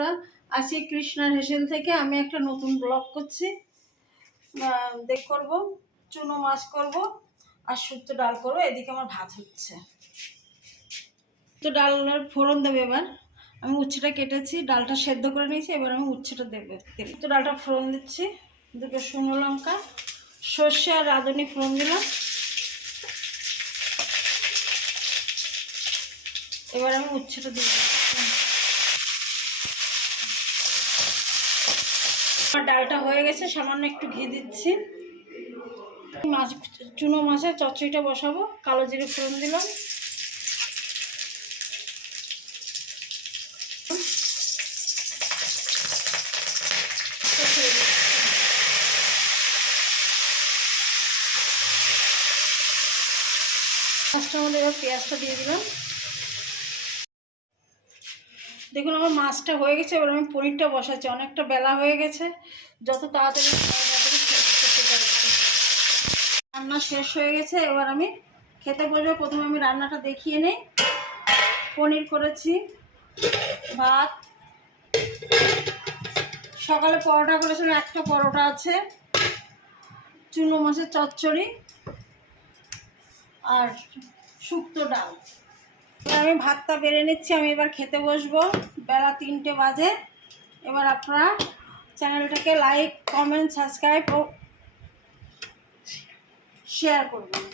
বন্ধুরা, আজকে কৃষ্ণার হেসেল থেকে আমি একটা নতুন ব্লগ করছি। করব চুনো মাছ করব আর শুক্তো ডাল করব। এদিকে আমার ভাত হচ্ছে। তো ডালের ফোড়ন দেবে। এবার আমি উচ্ছেটা কেটেছি, ডালটা সেদ্ধ করে নিয়েছি। এবার আমি উচ্ছেটা দেবো। তো ডালটা ফোড়ন দিচ্ছি, দুটো শুকনো লঙ্কা, সর্ষে আর রাঁধুনি ফোড়ন দিলাম। এবার আমি উচ্ছেটা দিয়ে দিচ্ছি। আমার ডালটা হয়ে গেছে, সামান্য একটু ঘি দিচ্ছি। মাছ চুনো মাছের চচ্চড়িটা বসাবো। কালো জিরে ফোড়ন দিলাম, মাছটার মধ্যে এবার পেঁয়াজটা দিয়ে দিলাম। দেখুন আমার মাছটা হয়ে গেছে। এবার আমি পনিরটা বসাচ্ছি। অনেকটা বেলা হয়ে গেছে, যত তাড়াতাড়ি রান্না শেষ হয়ে গেছে। এবার আমি খেতে বসবো। প্রথমে আমি রান্নাটা দেখিয়ে নেই। পনির করেছি, ভাত, সকালে পরোটা করেছিলাম, একটা পরোটা আছে, চুনো মাছের চচ্চড়ি আর শুক্তো ডাল। আমি ভাতটা বেড়ে নিচ্ছি। আমি এবার খেতে বসবো। বেলা 3টে বাজে। এবার আপনারা চ্যানেলটাকে লাইক, কমেন্ট, সাবস্ক্রাইব ও শেয়ার করবেন।